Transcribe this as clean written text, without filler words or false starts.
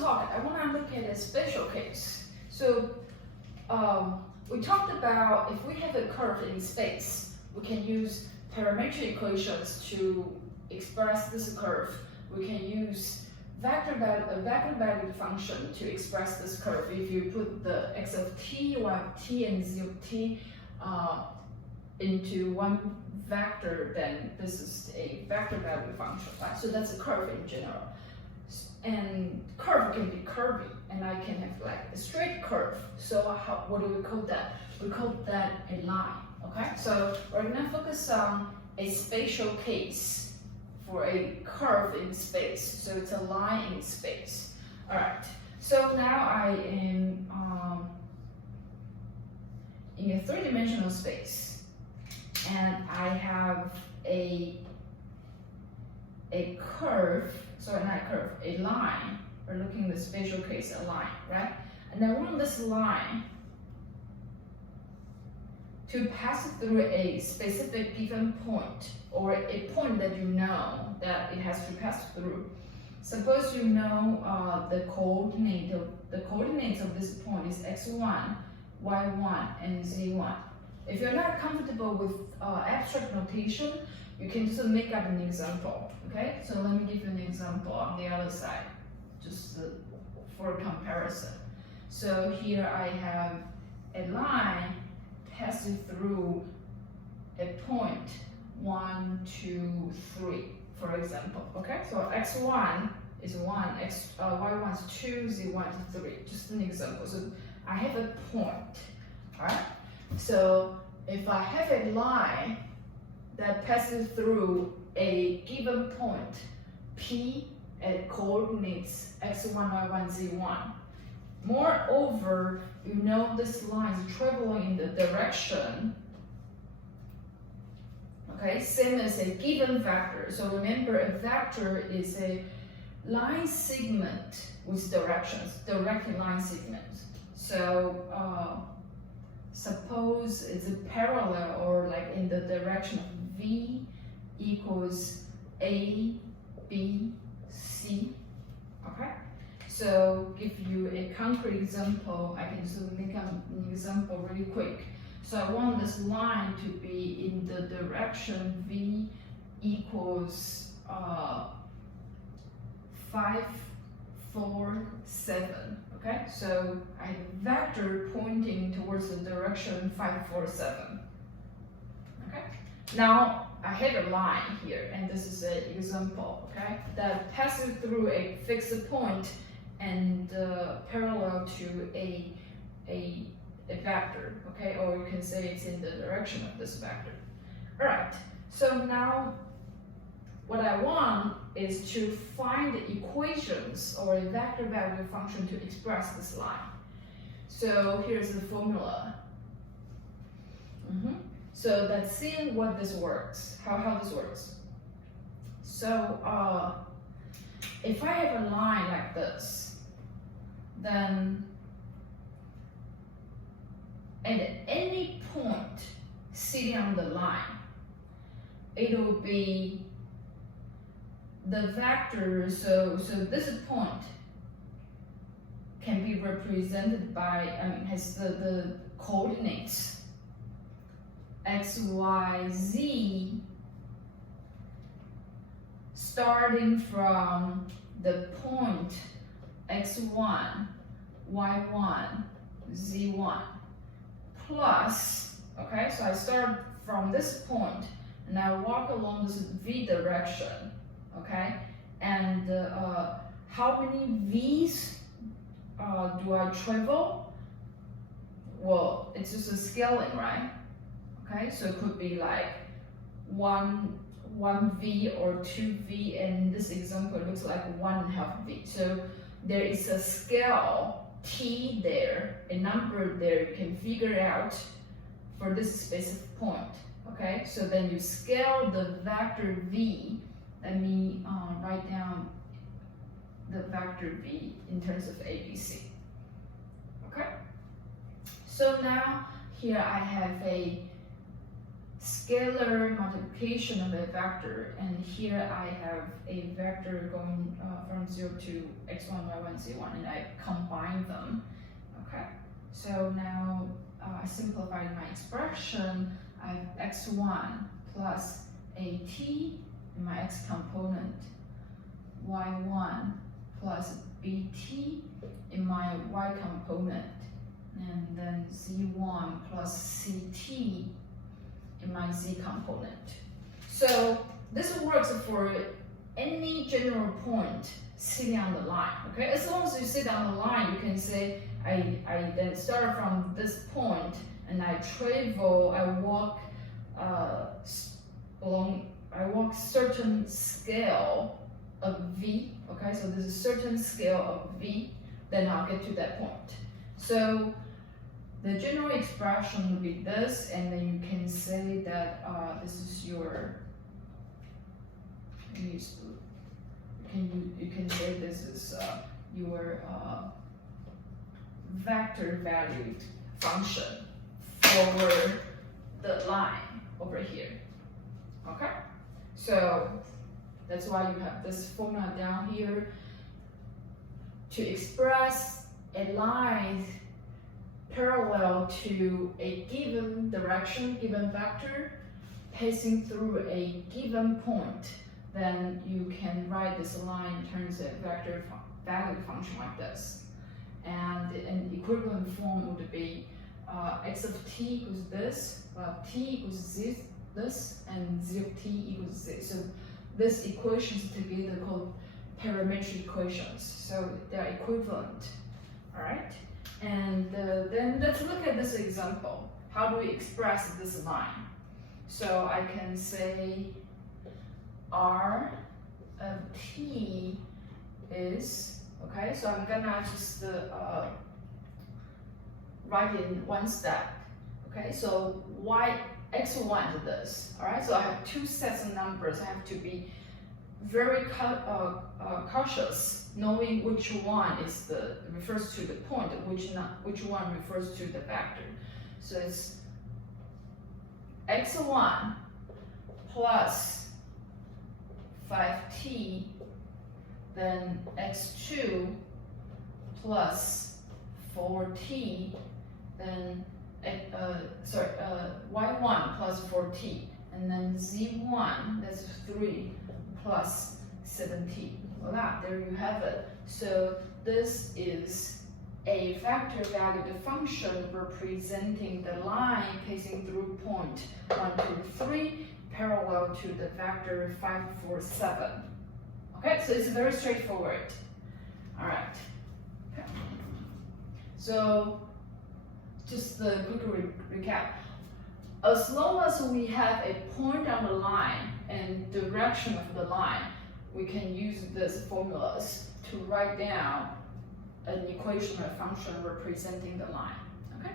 talk, I want to look at a special case. So we talked about if we have a curve in space, we can use parametric equations to express this curve. We can use a vector valued function to express this curve. If you put the x of t, y of t, and z of t into one vector, then this is a vector valued function, right? So that's a curve in general. And curve can be curvy, and I can have like a straight curve. So what do we call that? We call that a line, okay? So we're gonna focus on a spatial case for a curve in space. So it's a line in space. All right, so now I am in a three-dimensional space, and I have a curve, sorry, not a curve, a line. We're looking at the spatial case, a line, right? And I want this line to pass through a specific given point, or a point that you know that it has to pass through. Suppose you know the coordinates of this point is x1, y1, and z1. If you're not comfortable with abstract notation, you can just make up an example, okay? So let me give you an example on the other side, just for comparison. So here I have a line passing through a point 1, 2, 3, for example, okay? So x1 is 1, y1 is 2, z1 is 3, just an example. So I have a point, all right? So if I have a line that passes through a given point P at coordinates x1, y1, z1. Moreover, you know this line is traveling in the direction, okay, same as a given vector. So remember, a vector is a line segment with directions, direct line segment. So suppose it's a parallel, or like in the direction of V equals A, B, C, okay? So give you a concrete example. I can just make an example really quick. So I want this line to be in the direction V equals 5, 4, 7. Okay, so I have a vector pointing towards the direction 5, 4, 7. Okay, now I have a line here, and this is an example, okay, that passes through a fixed point and parallel to a vector, okay, or you can say it's in the direction of this vector. All right, so now what I want is to find the equations or a vector value function to express this line. So here's the formula. So let's see what this works, how this works. So if I have a line like this, then at any point sitting on the line, it will be the vector, so this point can be represented by, has the coordinates x, y, z, starting from the point x1, y1, z1, plus, okay, so I start from this point and I walk along this v direction, okay, and how many v's do I travel? Well, it's just a scaling, right? Okay, so it could be like 1v or 2v, and in this example it looks like 1.5 v. So there is a scale t there, a number there you can figure out for this specific point. Okay, so then you scale the vector v. Let me write down the vector v in terms of ABC. Okay, so now here I have a scalar multiplication of a vector, and here I have a vector going from 0 to x1, y1, z1, and I combine them. Okay, so now I simplified my expression. I have x1 plus at in my x component, y1 plus bt in my y component, and then z1 plus ct in my z component. So this works for any general point sitting on the line. Okay, as long as you sit on the line, you can say I then start from this point and I travel, I walk certain scale of v. Okay, so this is certain scale of v, then I'll get to that point. So the general expression will be this, and then you can say that this is your, you can say this is your vector valued function for the line over here. Okay, so that's why you have this formula down here to express a line parallel to a given direction, given vector, passing through a given point. Then you can write this line in terms of vector value function like this. And an equivalent form would be x of t equals this, t equals this, and z of t equals this. So these equations together called parametric equations. So they're equivalent. All right. And then let's look at this example. How do we express this line? So I can say r of t is, okay, so I'm gonna just write in one step. Okay, so x1 is this. All right, so I have two sets of numbers. I have to be very cautious, knowing which one is refers to the point, which one refers to the vector. So it's x1 plus 5t, then x2 plus 4t, then y1 plus 4t, and then z1, that's 3 plus 7t. Voila, there you have it. So this is a vector valued function representing the line passing through point 1, 2, 3, parallel to the vector 5, 4, 7. Okay, so it's very straightforward. All right. Okay. So just a quick recap. As long as we have a point on the line and direction of the line, we can use these formulas to write down an equation or function representing the line. Okay.